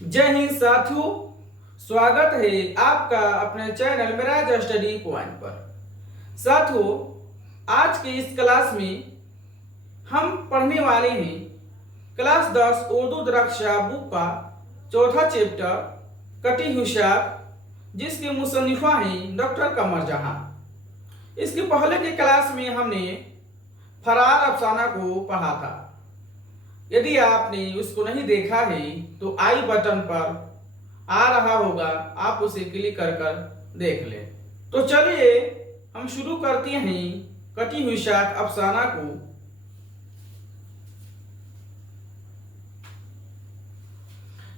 जय हिंद साथियों, स्वागत है आपका अपने चैनल मेराज स्टडी पॉइंट पर। साथियों, आज के इस क्लास में हम पढ़ने वाले हैं क्लास 10 उर्दू द्राक्षा बुक का चौथा चैप्टर कटी हुशार, जिसके मुसन्निफा हैं डॉक्टर कमर जहां। इसके पहले के क्लास में हमने फरार अफसाना को पढ़ा था। यदि आपने उसको नहीं देखा है तो आई बटन पर आ रहा होगा, आप उसे क्लिक कर कर देख ले। तो चलिए हम शुरू करते हैं कटी हुई शाख अफसाना को।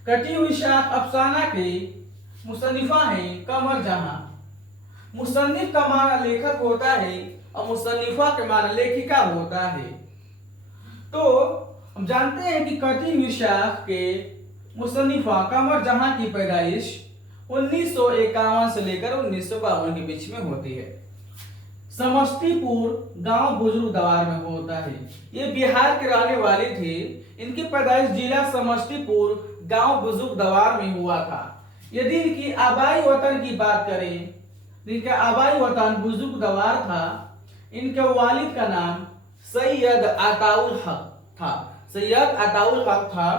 कटी हुई शाख अफसाना के मुसन्निफा हैं कमर जहां। मुसन्निफ का माना लेखक होता है और मुसन्निफा के माना लेखिका होता है। तो हम जानते हैं कि कटी हुई शाख के मुसन्निफा कमर जहां की पैदाइश 1951 से लेकर 1952 के बीच में होती है। समस्तीपुर गांव बुजुर्ग दवार में होता है। ये बिहार के रहने वाले थे। इनकी पैदाइश जिला समस्तीपुर गांव बुजुर्ग दवार में हुआ था। यदि इनकी आबाई वतन की बात करें, इनका आबाई वतन बुजुर्ग दवार था। इनके वालिद का नाम सैयद अताउल हक था। सैयद अताउल हक था।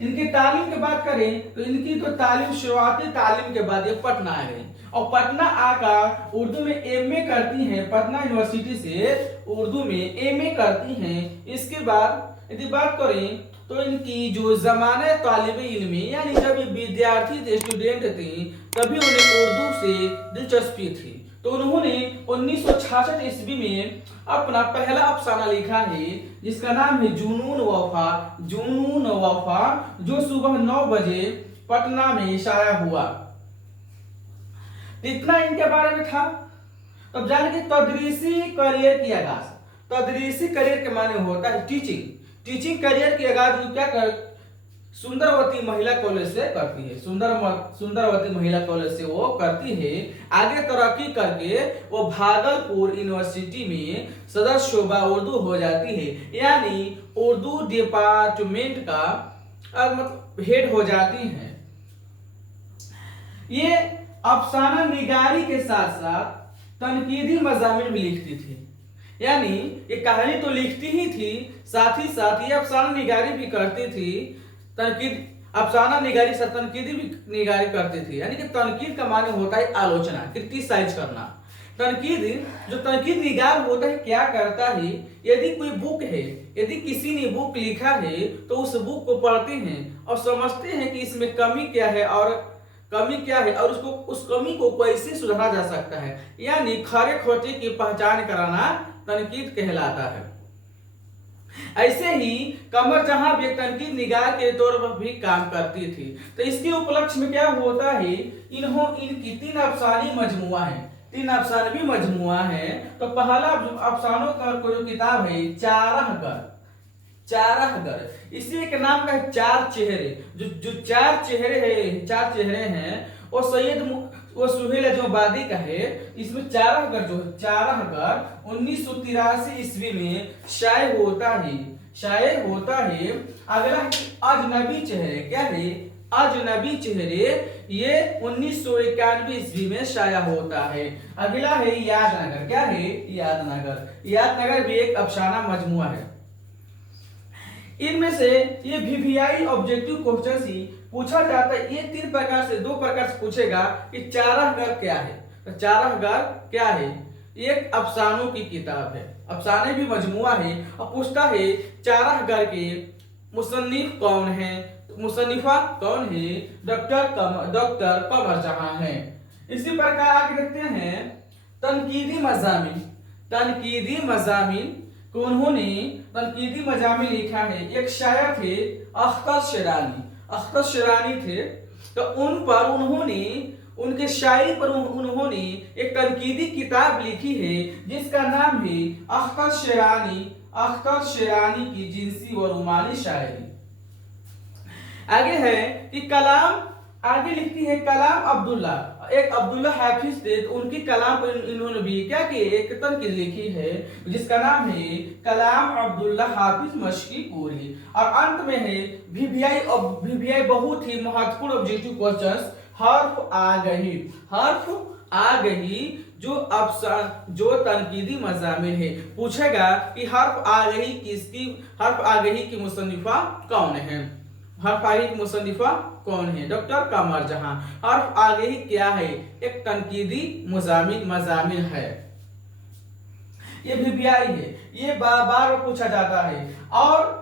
इनकी तालीम की बात करें तो इनकी तो तालीम शुरुआती तालीम के बाद ये पटना आ गई और पटना आकर उर्दू में एमए करती हैं। पटना यूनिवर्सिटी से उर्दू में एमए करती हैं। इसके बाद यदि बात करें तो इनकी जो जमाने तालिबे इल्म यानी जब ये विद्यार्थी थे, स्टूडेंट थे, तभी उन्हें उर्दू से दिलचस्पी थी। तो उन्होंने 1966 ईस्वी में अपना पहला अफसाना लिखा है, जिसका नाम है जुनून वफा। जुनून वफा, जो सुबह 9 बजे पटना में शाया हुआ। इतना इनके बारे में था। तब जाने कि तदरीसी करियर की आगाज। तदरीसी करियर के माने होता है टीचिंग। टीचिंग करियर की आगाज क्या कर सुंदरवती महिला कॉलेज से करती है। सुंदरवती महिला कॉलेज से वो करती है। आगे तरक्की करके वो भागलपुर यूनिवर्सिटी में सदस्य शोभा उर्दू हो जाती है, यानी उर्दू डिपार्टमेंट का मतलब हेड हो जाती हैं। ये अफसाना निगारी के साथ साथ तनकीदी मज़ामिन भी लिखती थी। यानी ये कहानी तो लिखती ही थी, साथ ही साथ ये अफसाना निगारी भी करती थी। तनकीद अफसाना निगारी से तनकीदी भी निगारी करती थी। यानी कि तनकीद का माने होता है आलोचना, क्रिटिसाइज करना। तनकीद जो तनकीद निगार होता है क्या करता है, यदि कोई बुक है, यदि किसी ने बुक लिखा है तो उस बुक को पढ़ते हैं और समझते हैं कि इसमें कमी क्या है और उसको उस कमी को कैसे सुधारा जा सकता है। यानी खरे खोटे की पहचान कराना तनकीद कहलाता है। ऐसे ही कमर जहां भी तनकीद निगार के तौर पर भी काम करती थी। तो इसके उपलक्ष्य में क्या होता है, इनकी 3 अफसानी मजमुआ है। 3 अफसानवी मजमुआ है। तो पहला अफसानों का जो किताब है चारहगर। इसी के नाम का है चार चेहरे। जो चार चेहरे हैं वो सुहेल अजमबादी का है। इसमें चारहगर 1983 ईस्वी में शाये होता है। अगला है अजनबी चेहरे। क्या है? अजनबी चेहरे। ये 1991 ईस्वी में शाया होता है। अगला है यादनगर। क्या है? यादनगर भी एक अफसाना मजमुआ है। इनमें से ये वीवीआई ऑब्जेक्टिव क्वेश्चन ही पूछा जाता है। ये 2 प्रकार से पूछेगा कि चारहगर क्या है। तो चारहगर क्या है? एक अफसानों की किताब है, अफसाने भी मजमुआ है। और पूछता है चारहगर के मुसन्निफ कौन है? मुसन्निफा कौन है? डॉक्टर कमर जहां है। इसी प्रकार आगे देखते हैं तनकीदी मज़ामिन को उन्होंने तनकीदी मज़ामिन लिखा है। एक शायर थे अख्तर शेरानी थे। तो उनके शायरी पर उन्होंने एक तनकीदी किताब लिखी है, जिसका नाम है अख्तर शेरानी की जिनसी व रुमानी शायरी। आगे है कि आगे लिखती है कलाम अब्दुल्ला, एक अब्दुल्ला हाफिज थे, तो उनकी कलाम पर इन्होंने भी क्या की एक तनकीद लिखी है जिसका नाम है कलाम अब्दुल्ला हाफिज मशकी पूरी। और अंत में है वीवीआई बहुत ही महत्वपूर्ण ऑब्जेक्टिव क्वेश्चंस, हर्फ आ गई, हर्फ आ गई जो तनकीदी मज़ामिन है, पूछेगा कि हर्फ आ गई किसकी, हर्फ आ गई की मुसन्निफा कौन है, हर्फ आ गई की मुसन्निफा कौन है, डॉक्टर कमर जहां। हर्फ आ गई क्या है, एक तनकीदी मज़ामिन है, ये वीवीआई है, ये बार बार पूछा जाता है। और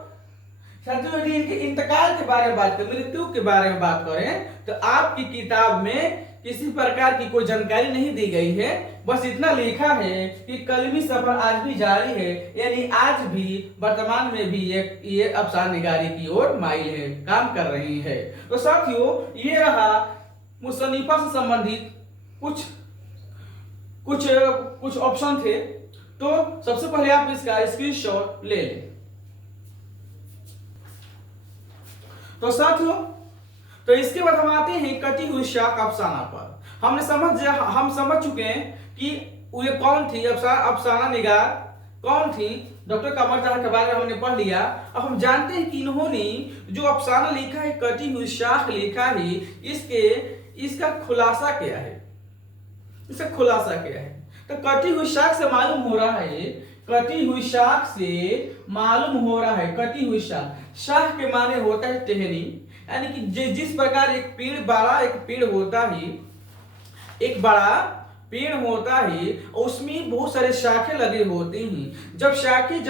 साथियों यदि इनके इंतकाल के बारे में बात करें, मृत्यु के बारे में बात करें, तो आपकी किताब में किसी प्रकार की कोई जानकारी नहीं दी गई है, बस इतना लिखा है कि कलमी सफर आज भी जारी है, यानी आज भी वर्तमान में भी ये अफसाना निगारी की ओर माइल है, काम कर रही है। तो साथियों ये रहा मुसन्निफा से संबंधित कुछ कुछ कुछ ऑप्शन थे। तो सबसे पहले आप इसका स्क्रीनशॉट ले लें। तो साथियों तो इसके बाद हम आते हैं कटी हुई शाख अफसाना पर। हम समझ चुके हैं कि ये कौन थी, अफसाना निगार कौन थी, डॉक्टर कमर जहां के बारे में हमने पढ़ लिया। अब हम जानते हैं कि इन्होंने जो अफसाना लिखा है, कटी हुई शाख लिखा है, इसका खुलासा क्या है, इसका खुलासा क्या है। तो कटी हुई शाख से मालूम हो रहा है, कटी हुई शाख से मालूम हो रहा है, कटी हुई शाख के माने होता है टहनी, यानी कि जिस प्रकार एक पेड़ होता है, एक बड़ा पेड़ होता है, उसमें बहुत सारे शाखें लगे होते हैं। जब शाखें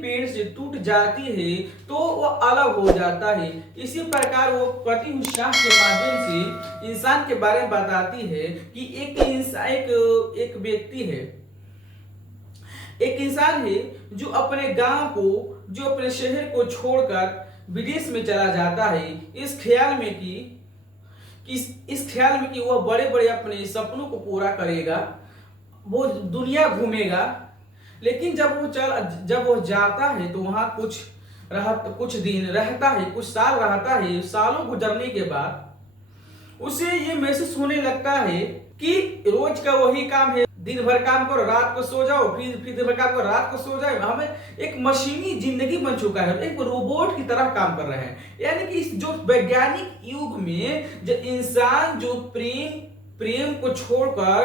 पेड़ से टूट जाती है तो वो अलग हो जाता है। इसी प्रकार वो कटी हुई शाख के माध्यम से इंसान के बारे में बताती है कि एक व्यक्ति है, एक इंसान है जो अपने गांव को, जो अपने शहर को छोड़कर विदेश में चला जाता है, इस ख्याल में कि वह बड़े बड़े अपने सपनों को पूरा करेगा, वो दुनिया घूमेगा। लेकिन जब वो जाता है तो वहां कुछ दिन रहता है, कुछ साल रहता है। सालों गुजरने के बाद उसे ये महसूस होने लगता है कि रोज का वही काम है, दिन भर काम करो, रात को सो जाओ, फिर दिन भर काम करो, रात को सो जाओ। हमें एक मशीनी जिंदगी बन चुका है, एक रोबोट की तरह काम कर रहे हैं। यानी कि इस जो वैज्ञानिक युग में जो इंसान जो प्रेम को छोड़कर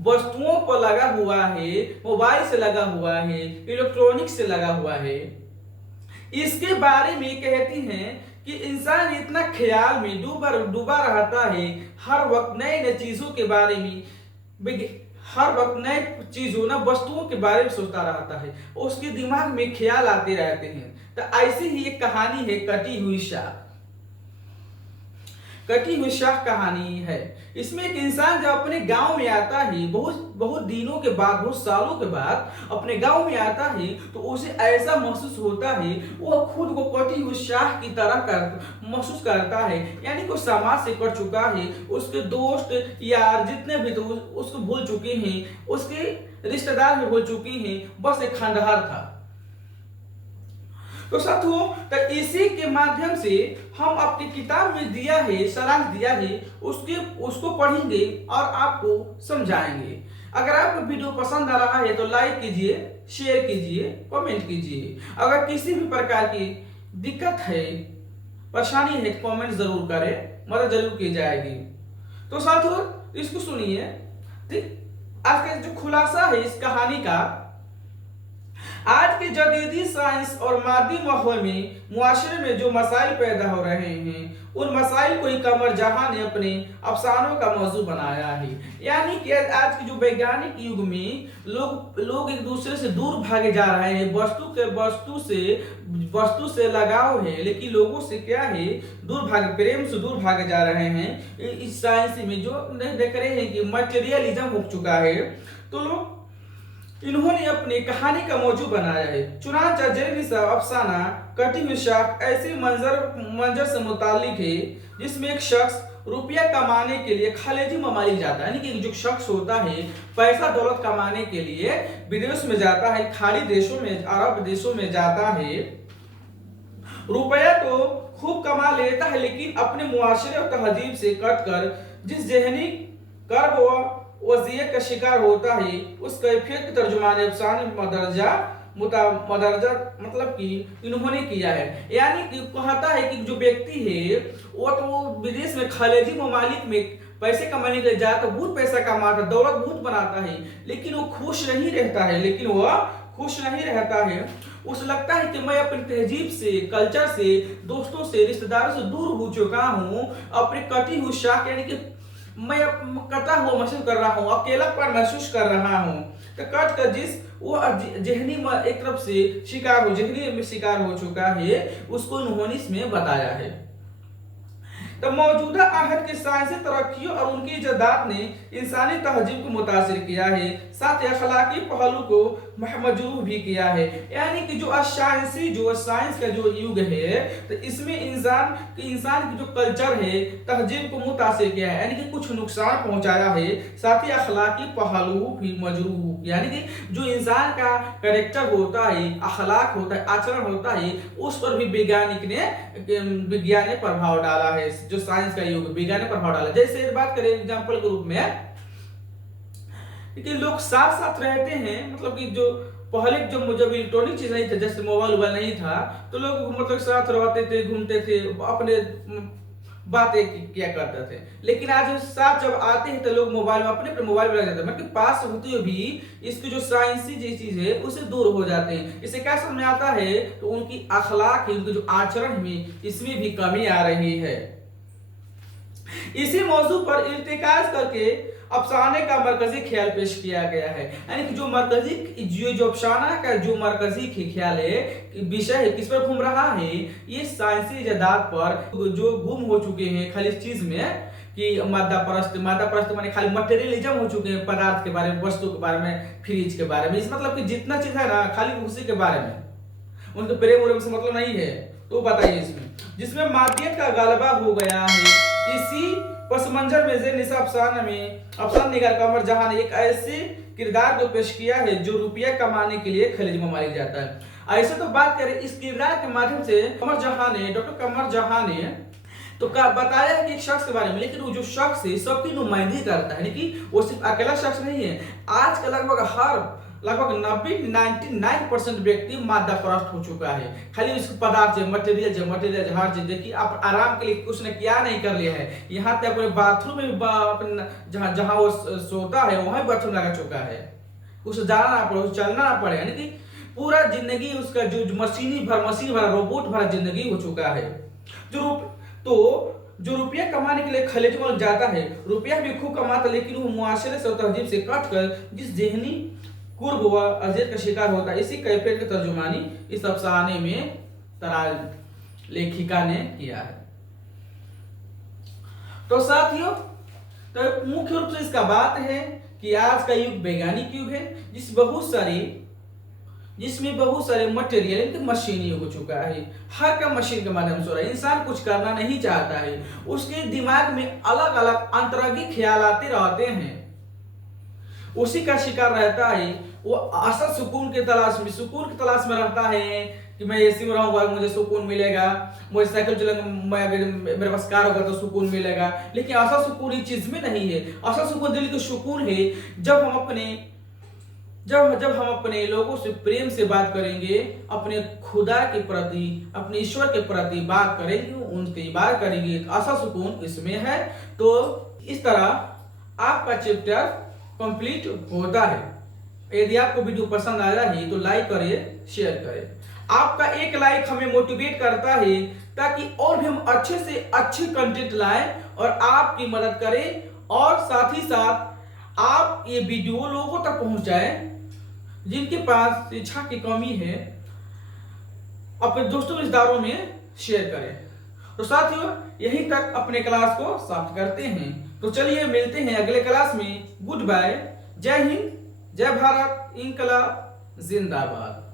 वस्तुओं पर लगा हुआ है, मोबाइल से लगा हुआ है, इलेक्ट्रॉनिक से लगा हुआ है, इसके बारे में कहती हैं कि इंसान इतना ख्याल में डूबा रहता है, हर वक्त नए नए चीजों के बारे में, हर वक्त नए चीजों ना वस्तुओं के बारे में सोचता रहता है, उसके दिमाग में ख्याल आते रहते हैं। तो ऐसी ही एक कहानी है कटी हुई शाख कहानी है। इसमें एक इंसान जब अपने गांव में आता है, बहुत दिनों के बाद, बहुत सालों के बाद अपने गांव में आता है, तो उसे ऐसा महसूस होता है, वह खुद को कटी हुई शाख की तरह महसूस करता है। यानी कि समाज से कट चुका है, उसके दोस्त यार जितने भी थे उसको भूल चुके हैं, उसके रिश्तेदार भी भूल चुके हैं, बस एक खंडहर था। तो साथियों तो इसी के माध्यम से हम अपनी किताब में दिया है, सारांश दिया है, उसको पढ़ेंगे और आपको समझाएंगे। अगर आपको वीडियो पसंद आ रहा है तो लाइक कीजिए, शेयर कीजिए, कमेंट कीजिए। अगर किसी भी प्रकार की दिक्कत है, परेशानी है, कमेंट जरूर करें, मदद जरूर की जाएगी। तो साथियों इसको सुनिए, आज का जो खुलासा है इस कहानी का, आज के जदीदी साइंस और मादी माहौल में मुआशरे में जो मसाइल पैदा हो रहे हैं, उन मसाइल को ही कमर जहां ने अपने अफसानों का मौजू बनाया है। यानी कि आज के जो वैज्ञानिक युग में लोग एक दूसरे से दूर भागे जा रहे हैं, वस्तु से लगाव है, लेकिन लोगों से क्या है, प्रेम से दूर भागे जा रहे हैं। इस साइंस में जो देख रहे हैं कि मटेरियलिज्म हो चुका है, तो लोग इन्होंने अपनी कहानी का मौजू बनाया है। चुनांचे जरीनी सा अफसाना कटी हुई शाख ऐसे मंजर से मुतालिक है जिसमें एक शख्स रुपया कमाने के लिए खलेजी ममालिक जाता है। यानी कि जो शख्स होता है पैसा दौलत कमाने के लिए विदेश में जाता है, खाड़ी देशों में, अरब देशों में जाता है, रुपया तो खूब कमा लेता है, लेकिन अपने मुआशरे और तहजीब से कटकर जिस जहनी कर्ब व वज़ियत का शिकार होता है, उस कैफियत के तर्जुमान अफसाने मदरजा मतलब कि इन्होंने किया है। यानी कि कहता है कि जो व्यक्ति है वो विदेश में खलेजी ममालिक में पैसे कमाने के लिए जाता, बहुत पैसा कमाता, दौलत बहुत बनाता है, लेकिन वो खुश नहीं रहता है। उसे लगता है कि मैं अपनी तहजीब से, कल्चर से, दोस्तों से, रिश्तेदारों से दूर हो चुका हूँ, अपनी कटी हुई शाख यानी कि मैं कटा हुआ महसूस कर रहा हूँ, अकेलापन महसूस कर रहा हूँ। तो कट कर जिस वो जहनी एक तरफ से जहनी में शिकार हो चुका है, उसको उन्होंने इसमें बताया है। तो मौजूदा आहद की साइंसी तरक्कियों और उनकी इजादात ने इंसानी तहजीब को मुतासिर किया है, साथ ही अखलाकी पहलू को मजरूह भी किया है। यानी कि जो साइंस का जो युग है, तो इसमें इंसान की जो कल्चर है, तहजीब को मुतासिर किया है, यानी कि कुछ नुकसान पहुंचाया है, साथ ही अखलाकी पहलू भी मजरूह, यानी कि जो इंसान का कैरेक्टर होता है, अखलाक होता है, आचरण होता है, उस पर भी विज्ञान ने प्रभाव डाला है। जो साइंस का युग, विज्ञान ने प्रभाव डाला। जैसे बात करें एग्जांपल के रूप में कि लोग साथ साथ रहते हैं, मतलब कि जो पहले जब इलेक्ट्रॉनिक चीज नहीं था, जैसे मोबाइल नहीं था, तो लोग मतलब साथ रहते थे, घूमते थे, अपने बातें किया करते थे। लेकिन आज साथ जब आते हैं तो लोग मोबाइल में अपने मोबाइल में लग जाते हैं, मतलब पास होते हुए भी इसकी जो साइंसी जो चीज है उससे दूर हो जाते हैं। इससे क्या समझ में आता है, तो उनकी अखलाक है, उनके जो आचरण में, इसमें भी कमी आ रही है। इसी मौजू पर इर्तिकाज करके अफसाने का मरकजी ख्याल पेश किया गया है। यानी कि जो अफसाना का जो मरकजी ख्याल है, विषय है, किस पर घूम रहा है, ये साइंसी इजादात पर जो गुम हो चुके हैं खाली इस चीज में कि मादा परस्त माने खाली मटेरियलिज्म हो चुके हैं, पदार्थ के बारे में, वस्तु के बारे में, फ्रिज के बारे में, इस मतलब कि जितना चीज है ना खाली उसी के बारे में, उनके प्रेम से मतलब नहीं है। तो बताइए इसमें जिसमें मादियत का गालबा हो गया है। इसी पस मंजर में ज़ेनिसा अफसान निगार कमर जहां ने एक ऐसे किरदार को पेश किया है जो रुपया कमाने के लिए खलीज ममालिक जाता है। ऐसे तो बात करें इस किरदार के माध्यम से डॉक्टर कमर जहां ने तो बताया है कि एक शख्स के बारे में, लेकिन वो जो शख्स है सबकी नुमाइंदगी करता है, कि वो सिर्फ अकेला शख्स नहीं है। आज का लगभग 99% व्यक्ति मादा परस्त हो चुका है, खाली उसके पदार्थ मटेरियल हर चीज देखिए, आप आराम के लिए कुछ ने क्या नहीं कर लिया है, यहाँ तक अपने बाथरूम में जहाँ वो सोता है वहां बाथरूम लगा चुका है, उसे जाना ना पड़े, उसे चलना ना पड़े, यानी कि पूरा जिंदगी उसका जो मशीन भरा रोबोट भरा जिंदगी हो चुका है। जो रुपया कमाने के लिए खलेज में जाता है, रुपया भी खूब कमाता, लेकिन वो मुआशरे से, तहजीब से कट कर जिस जहनी कुर्ब व अजियत का शिकार होता है, इसी कैफियत की तर्जुमानी इस अफसाने में तराज लेखिका ने किया है। तो साथियों, तो मुख्य रूप से इसका बात है कि आज का युग वैज्ञानिक युग है, जिसमें बहुत सारे मटेरियल मशीनी हो चुका है, हर काम मशीन के माध्यम से हो रहा है। इंसान कुछ करना नहीं चाहता है, उसके दिमाग में अलग अलग अंतरंगी ख्याल आते रहते हैं, उसी का शिकार रहता है। वो असल सुकून की तलाश में रहता है कि मैं एसी में रहूंगा मुझे सुकून मिलेगा, मुझे साइकिल चलाऊंगा, अगर मेरे पास कार होगा तो सुकून मिलेगा, लेकिन असल सुकून इस चीज में नहीं है। असल सुकून दिल का सुकून है जब हम अपने लोगों से प्रेम से बात करेंगे, अपने खुदा के प्रति, अपने ईश्वर के प्रति बात करेंगे, उनकी बात करेंगे, असल सुकून इसमें है। तो इस तरह आपका चैप्टर कंप्लीट होता है। यदि आपको वीडियो पसंद आया है तो लाइक करें, शेयर करें। आपका एक लाइक हमें मोटिवेट करता है ताकि और भी हम अच्छे से अच्छे कंटेंट लाएं और आपकी मदद करें, और साथ ही साथ आप ये वीडियो लोगों तक पहुंचाएं जिनके पास शिक्षा की कमी है, अपने दोस्तों रिश्तेदारों में शेयर करें। तो साथियों, यहीं तक अपने क्लास को समाप्त करते हैं। तो चलिए मिलते हैं अगले क्लास में। गुड बाय, जय हिंद, जय भारत, इनकलाब जिंदाबाद।